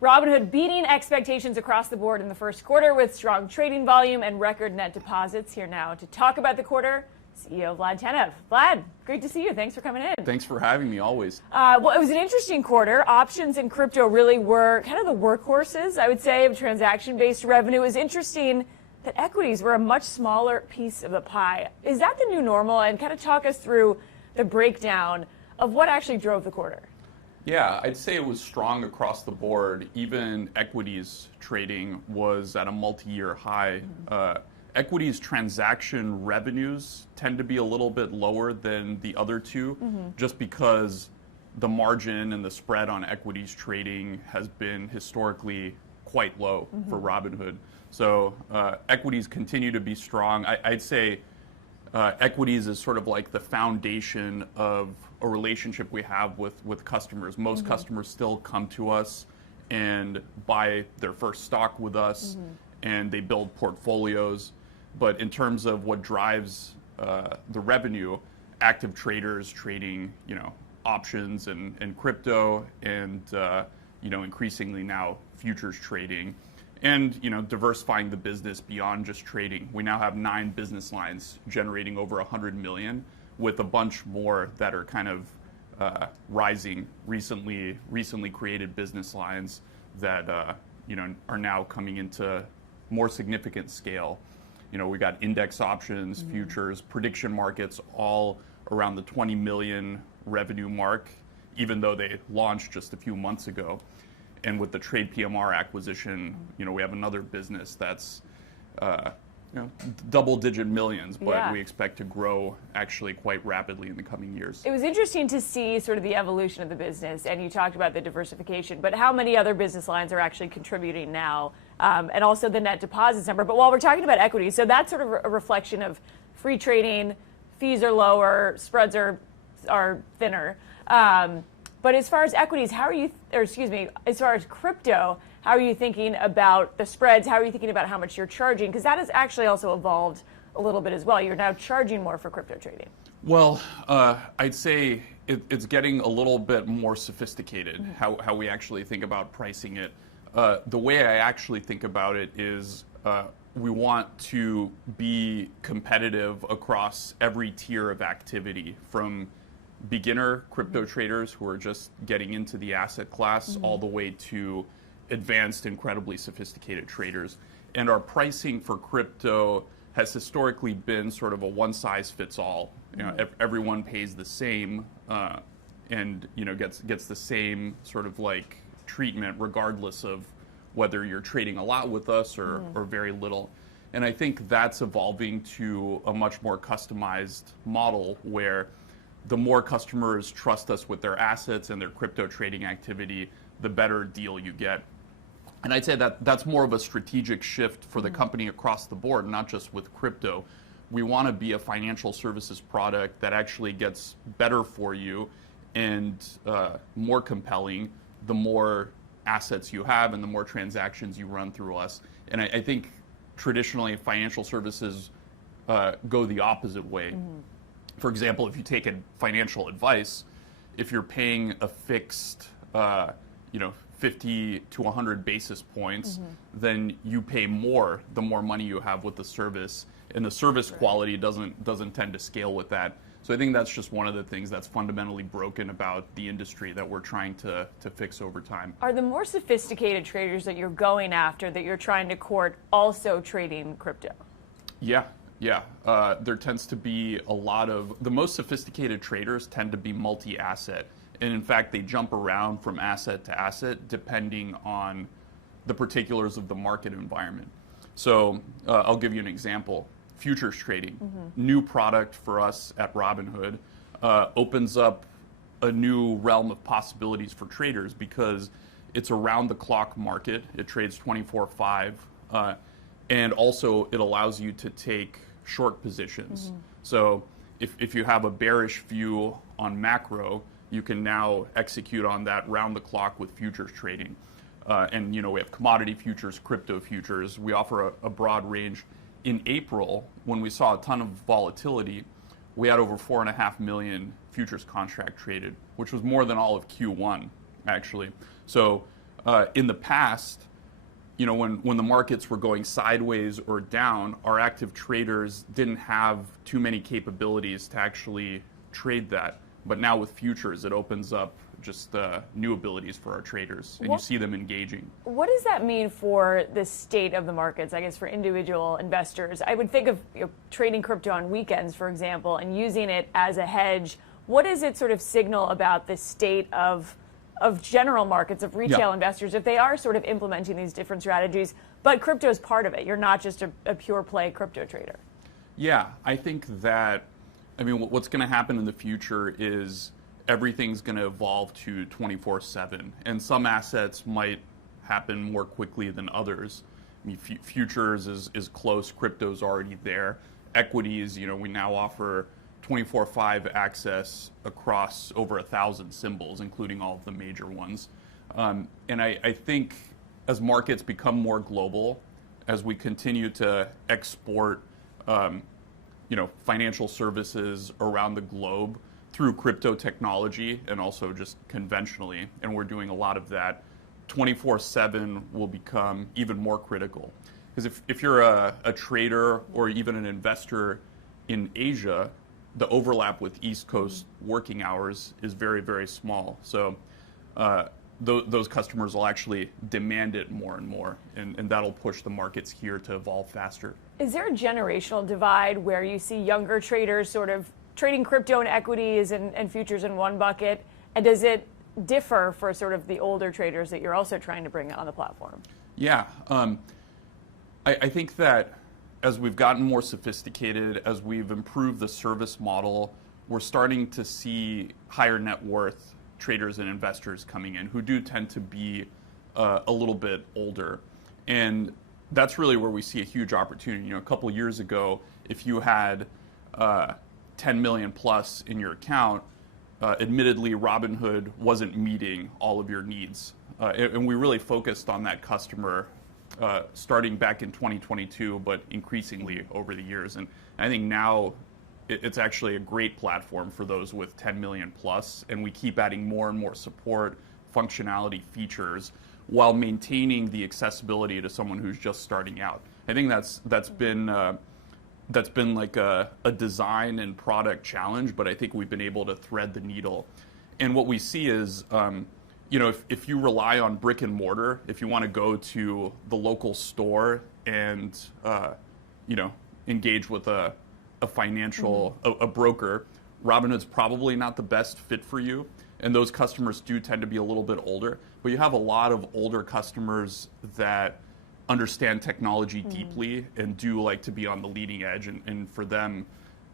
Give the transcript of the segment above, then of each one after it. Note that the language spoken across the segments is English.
Robinhood beating expectations across the board in the first quarter with strong trading volume and record net deposits. Here now to talk about the quarter, CEO Vlad Tenev. Vlad, great to see you. Thanks for coming in. Thanks for having me, always. Well, it was an interesting quarter. Options and crypto really were kind of the workhorses, I would say, of transaction-based revenue. It was interesting that equities were a much smaller piece of the pie. Is that the new normal? And kind of talk us through the breakdown of what actually drove the quarter. Yeah, I'd say it was strong across the board. Even equities trading was at a multi-year high. Equities transaction revenues tend to be a little bit lower than the other two, just because the margin and the spread on equities trading has been historically quite low for Robinhood. So equities continue to be strong. I'd say equities is sort of like the foundation of a relationship we have with customers. Most customers still come to us and buy their first stock with us, and they build portfolios. But in terms of what drives the revenue, active traders trading, options and crypto, and increasingly now futures trading, and diversifying the business beyond just trading. We now have 9 business lines generating over 100 million, with a bunch more that are kind of rising. Recently created business lines that are now coming into more significant scale. We got index options, futures, prediction markets, all around the 20 million revenue mark, even though they launched just a few months ago. And with the Trade PMR acquisition, we have another business that's double-digit millions, but we expect to grow actually quite rapidly in the coming years. It was interesting to see sort of the evolution of the business, and you talked about the diversification, but how many other business lines are actually contributing now, and also the net deposits number. But while we're talking about equities, so that's sort of a reflection of free trading, fees are lower, spreads are thinner. But as far as equities, as far as crypto, how are you thinking about the spreads? How are you thinking about how much you're charging? Because that has actually also evolved a little bit as well. You're now charging more for crypto trading. Well, I'd say it's getting a little bit more sophisticated, how we actually think about pricing it. The way I actually think about it is we want to be competitive across every tier of activity, from beginner crypto traders who are just getting into the asset class all the way to advanced, incredibly sophisticated traders. And our pricing for crypto has historically been sort of a one-size-fits-all. Everyone pays the same, and gets the same sort of like treatment, regardless of whether you're trading a lot with us or very little. And I think that's evolving to a much more customized model, where the more customers trust us with their assets and their crypto trading activity, the better deal you get. And I'd say that that's more of a strategic shift for the company across the board, not just with crypto. We want to be a financial services product that actually gets better for you and more compelling the more assets you have and the more transactions you run through us. And I think traditionally financial services go the opposite way. For example, if you take financial advice, if you're paying a fixed 50 to 100 basis points, then you pay more the more money you have with the service, and the service quality doesn't tend to scale with that. So I think that's just one of the things that's fundamentally broken about the industry that we're trying to fix over time. Are the more sophisticated traders that you're going after, that you're trying to court, also trading crypto? Yeah. There tends to be a lot of, the most sophisticated traders tend to be multi-asset. And in fact, they jump around from asset to asset depending on the particulars of the market environment. So I'll give you an example. Futures trading, new product for us at Robinhood, opens up a new realm of possibilities for traders because it's a round-the-clock market. It trades 24/5, and also it allows you to take short positions. So if you have a bearish view on macro, you can now execute on that round the clock with futures trading. And we have commodity futures, crypto futures. We offer a broad range. In April, when we saw a ton of volatility, we had over 4.5 million futures contract traded, which was more than all of Q1, actually. So In the past, when the markets were going sideways or down, our active traders didn't have too many capabilities to actually trade that. But now with futures, it opens up just new abilities for our traders, and you see them engaging. What does that mean for the state of the markets, I guess, for individual investors? I would think of trading crypto on weekends, for example, and using it as a hedge. What does it sort of signal about the state of general markets, of retail investors, if they are sort of implementing these different strategies, but crypto is part of it? You're not just a pure play crypto trader. Yeah, I think that, what's going to happen in the future is everything's going to evolve to 24/7, and some assets might happen more quickly than others. Futures is close, crypto's already there. Equities, we now offer 24/5 access across over 1,000 symbols, including all of the major ones. And I think as markets become more global, as we continue to export financial services around the globe through crypto technology and also just conventionally, and we're doing a lot of that, 24/7 will become even more critical. Because if you're a trader or even an investor in Asia, the overlap with East Coast working hours is very, very small. So those customers will actually demand it more and more, and that'll push the markets here to evolve faster. Is there a generational divide where you see younger traders sort of trading crypto and equities and futures in one bucket? And does it differ for sort of the older traders that you're also trying to bring on the platform? Yeah. I think that as we've gotten more sophisticated, as we've improved the service model, we're starting to see higher net worth traders and investors coming in who do tend to be a little bit older. And that's really where we see a huge opportunity. A couple of years ago, if you had 10 million plus in your account, admittedly, Robinhood wasn't meeting all of your needs. And we really focused on that customer starting back in 2022, but increasingly over the years. And I think now it's actually a great platform for those with 10 million plus, and we keep adding more and more support, functionality, features, while maintaining the accessibility to someone who's just starting out. I think that's been like a design and product challenge, but I think we've been able to thread the needle. And what we see is, if you rely on brick and mortar, if you want to go to the local store and, engage with a financial, a broker, Robinhood's probably not the best fit for you. And those customers do tend to be a little bit older. But you have a lot of older customers that understand technology deeply and do like to be on the leading edge. And for them,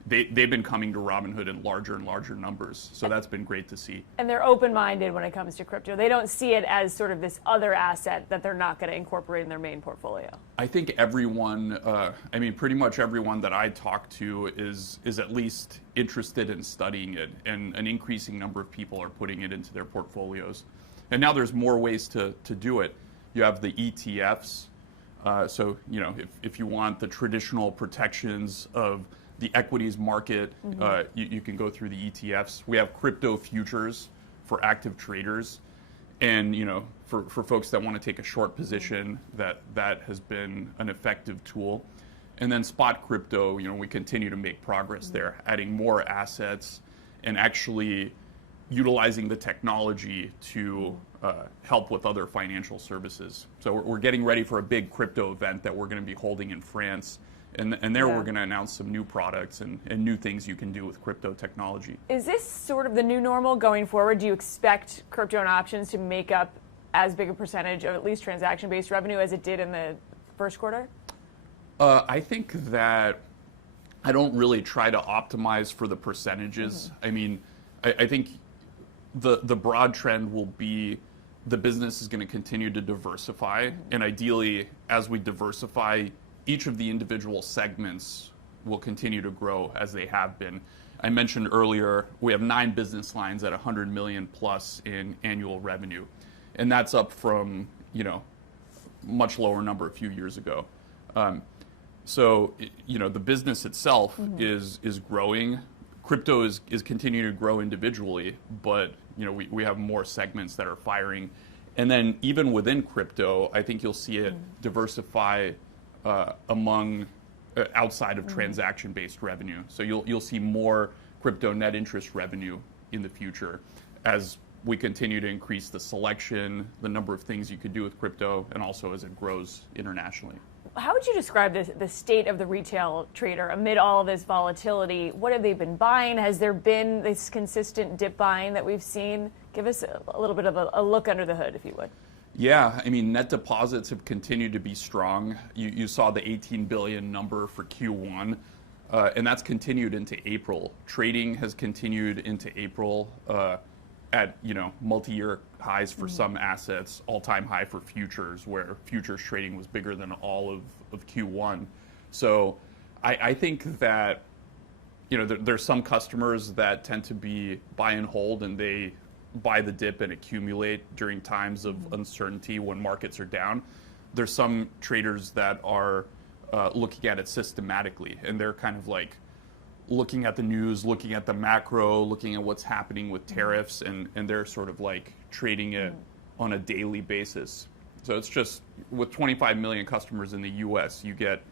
they've been coming to Robinhood in larger and larger numbers. So that's been great to see. And they're open-minded when it comes to crypto. They don't see it as sort of this other asset that they're not going to incorporate in their main portfolio. I think everyone, pretty much everyone that I talk to is at least interested in studying it. And an increasing number of people are putting it into their portfolios. And now there's more ways to do it. You have the ETFs. So, if you want the traditional protections of the equities market, you can go through the ETFs. We have crypto futures for active traders. And, for folks that want to take a short position, that has been an effective tool. And then spot crypto, we continue to make progress there, adding more assets and actually utilizing the technology to help with other financial services. So we're getting ready for a big crypto event that we're going to be holding in France. And there we're going to announce some new products and new things you can do with crypto technology. Is this sort of the new normal going forward? Do you expect crypto and options to make up as big a percentage of at least transaction-based revenue as it did in the first quarter? I think that I don't really try to optimize for the percentages. I think the broad trend will be the business is going to continue to diversify. And ideally, as we diversify, each of the individual segments will continue to grow as they have been. I mentioned earlier, we have 9 business lines at 100 million plus in annual revenue. And that's up from, much lower number a few years ago. So, the business itself is growing. Crypto is continuing to grow individually, but, we have more segments that are firing. And then even within crypto, I think you'll see it diversify among outside of transaction-based revenue. So you'll see more crypto net interest revenue in the future as we continue to increase the selection, the number of things you could do with crypto, and also as it grows internationally. How would you describe the state of the retail trader amid all of this volatility? What have they been buying? Has there been this consistent dip buying that we've seen? Give us a little bit of a look under the hood, if you would. Yeah, I mean, net deposits have continued to be strong. You saw the 18 billion number for Q1, and that's continued into April. Trading has continued into April at multi-year highs for some assets, all-time high for futures, where futures trading was bigger than all of Q1. So I think that there's some customers that tend to be buy and hold, and they buy the dip and accumulate during times of uncertainty when markets are down. There's some traders that are looking at it systematically, and they're kind of like looking at the news, looking at the macro, looking at what's happening with tariffs, and they're sort of like trading it on a daily basis. So it's just, with 25 million customers in the US, you get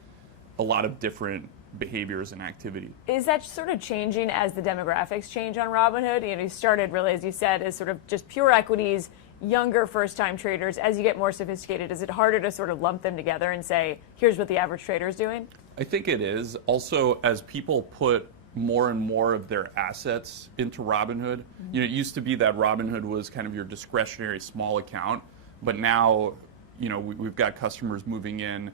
a lot of different behaviors and activity. Is that sort of changing as the demographics change on Robinhood? You started really, as you said, as sort of just pure equities, younger first-time traders. As you get more sophisticated, is it harder to sort of lump them together and say, here's what the average trader is doing? I think it is. Also, as people put more and more of their assets into Robinhood, it used to be that Robinhood was kind of your discretionary small account, but now, we've got customers moving in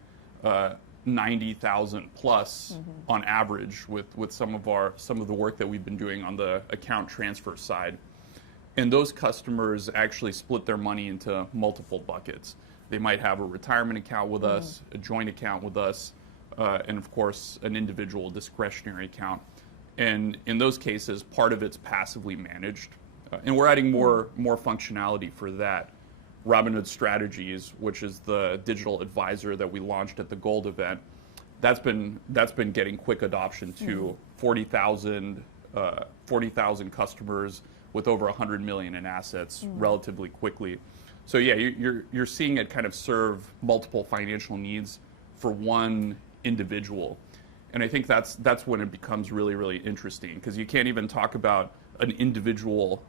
90,000 plus on average with some of the work that we've been doing on the account transfer side. And those customers actually split their money into multiple buckets. They might have a retirement account with us, a joint account with us, and of course, an individual discretionary account. And in those cases, part of it's passively managed. And we're adding more functionality for that. Robinhood Strategies, which is the digital advisor that we launched at the Gold event, that's been getting quick adoption to 40,000 customers with over 100 million in assets relatively quickly. So yeah, you're seeing it kind of serve multiple financial needs for one individual. And I think that's when it becomes really, really interesting, because you can't even talk about an individual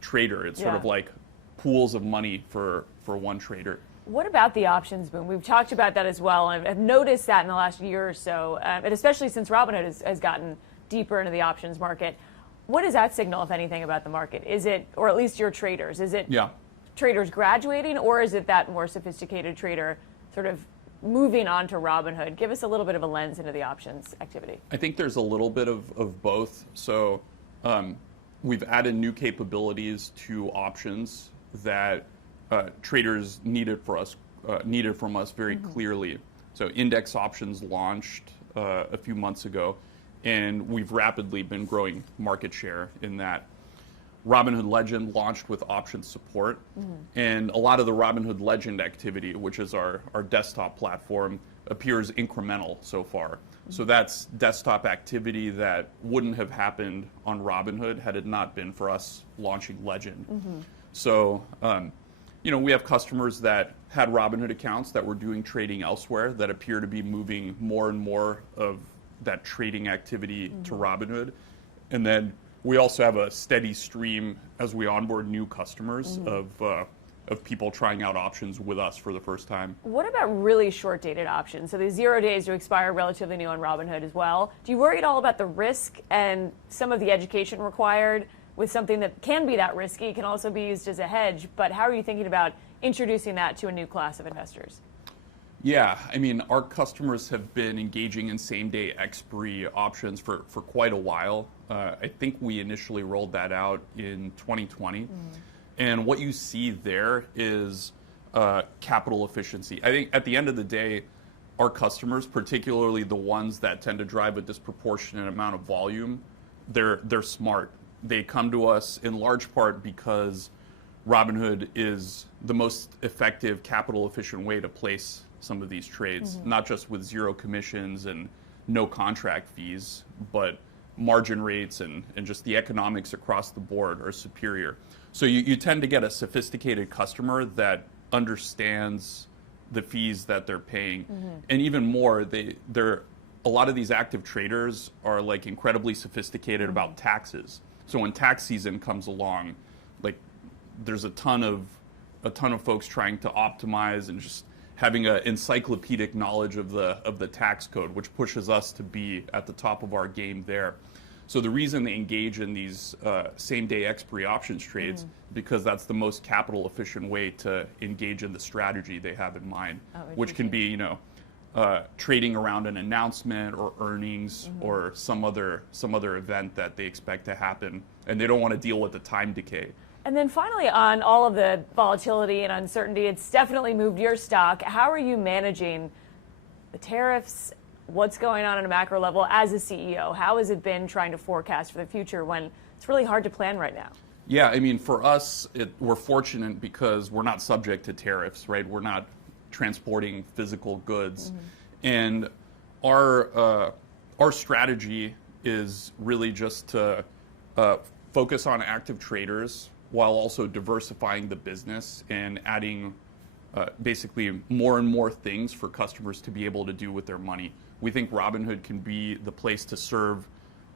trader. It's sort of like pools of money for one trader. What about the options boom? We've talked about that as well. I've noticed that in the last year or so, and especially since Robinhood has gotten deeper into the options market. What does that signal, if anything, about the market? Is it, or at least your traders, is it traders graduating, or is it that more sophisticated trader sort of moving on to Robinhood? Give us a little bit of a lens into the options activity. I think there's a little bit of both. So we've added new capabilities to options that traders needed from us very clearly. So index options launched a few months ago, and we've rapidly been growing market share in that. Robinhood Legend launched with option support, and a lot of the Robinhood Legend activity, which is our desktop platform, appears incremental so far. So that's desktop activity that wouldn't have happened on Robinhood had it not been for us launching Legend. So we have customers that had Robinhood accounts that were doing trading elsewhere that appear to be moving more and more of that trading activity to Robinhood. And then we also have a steady stream as we onboard new customers of people trying out options with us for the first time. What about really short-dated options? So the 0 days to expire, relatively new on Robinhood as well. Do you worry at all about the risk and some of the education required with something that can be that risky, can also be used as a hedge? But how are you thinking about introducing that to a new class of investors? Yeah, I mean, our customers have been engaging in same-day expiry options for quite a while. I think we initially rolled that out in 2020. And what you see there is capital efficiency. I think at the end of the day, our customers, particularly the ones that tend to drive a disproportionate amount of volume, they're smart. They come to us in large part because Robinhood is the most effective, capital efficient way to place some of these trades, not just with zero commissions and no contract fees, but margin rates and just the economics across the board are superior. So you tend to get a sophisticated customer that understands the fees that they're paying, and even more, they're a lot of these active traders are like incredibly sophisticated about taxes. So when tax season comes along, like there's a ton of folks trying to optimize and just having an encyclopedic knowledge of the tax code, which pushes us to be at the top of our game there. So the reason they engage in these same-day expiry options trades, because that's the most capital-efficient way to engage in the strategy they have in mind, which can be, trading around an announcement or earnings or some other event that they expect to happen, and they don't want to deal with the time decay. And then finally, on all of the volatility and uncertainty, it's definitely moved your stock. How are you managing the tariffs? What's going on a macro level as a CEO? How has it been trying to forecast for the future when it's really hard to plan right now? Yeah, I mean, for us, we're fortunate because we're not subject to tariffs, right? We're not transporting physical goods. And our strategy is really just to focus on active traders while also diversifying the business and adding basically more and more things for customers to be able to do with their money. We think Robinhood can be the place to serve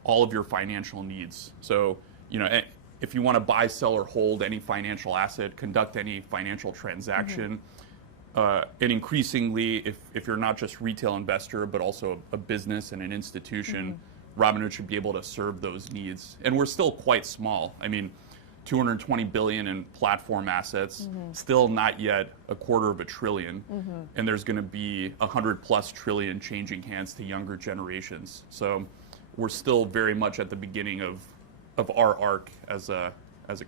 all of your financial needs. So, if you want to buy, sell, or hold any financial asset, conduct any financial transaction, and increasingly, if you're not just retail investor, but also a business and an institution, Robinhood should be able to serve those needs. And we're still quite small. I mean, $220 billion in platform assets, still not yet $250 billion, and there's going to be $100+ trillion changing hands to younger generations. So we're still very much at the beginning of our arc as a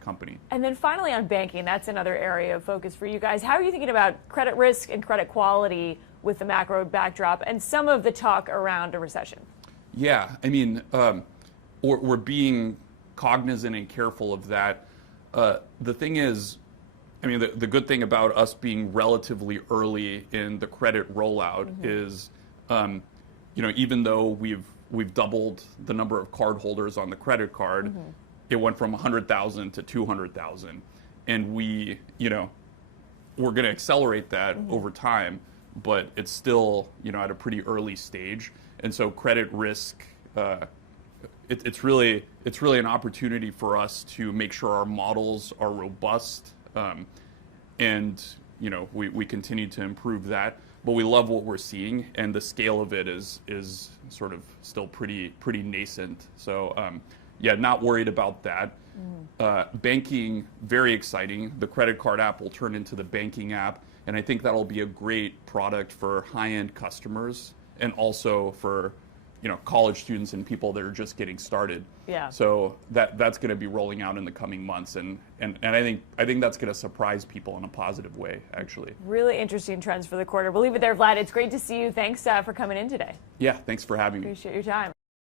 company. And then finally on banking, that's another area of focus for you guys. How are you thinking about credit risk and credit quality with the macro backdrop and some of the talk around a recession? Yeah, I mean, we're being cognizant and careful of that. The thing is, I mean, the good thing about us being relatively early in the credit rollout is, even though we've doubled the number of cardholders on the credit card, it went from 100,000 to 200,000, and we're going to accelerate that over time, but it's still at a pretty early stage, and so credit risk. It's really an opportunity for us to make sure our models are robust, and we continue to improve that. But we love what we're seeing, and the scale of it is sort of still pretty nascent. So not worried about that. Banking, very exciting. The credit card app will turn into the banking app, and I think that'll be a great product for high-end customers and also for college students and people that are just getting started. Yeah. So that's going to be rolling out in the coming months, and I think that's going to surprise people in a positive way, actually. Really interesting trends for the quarter. We'll leave it there, Vlad. It's great to see you. Thanks for coming in today. Yeah, thanks for having me. Appreciate your time.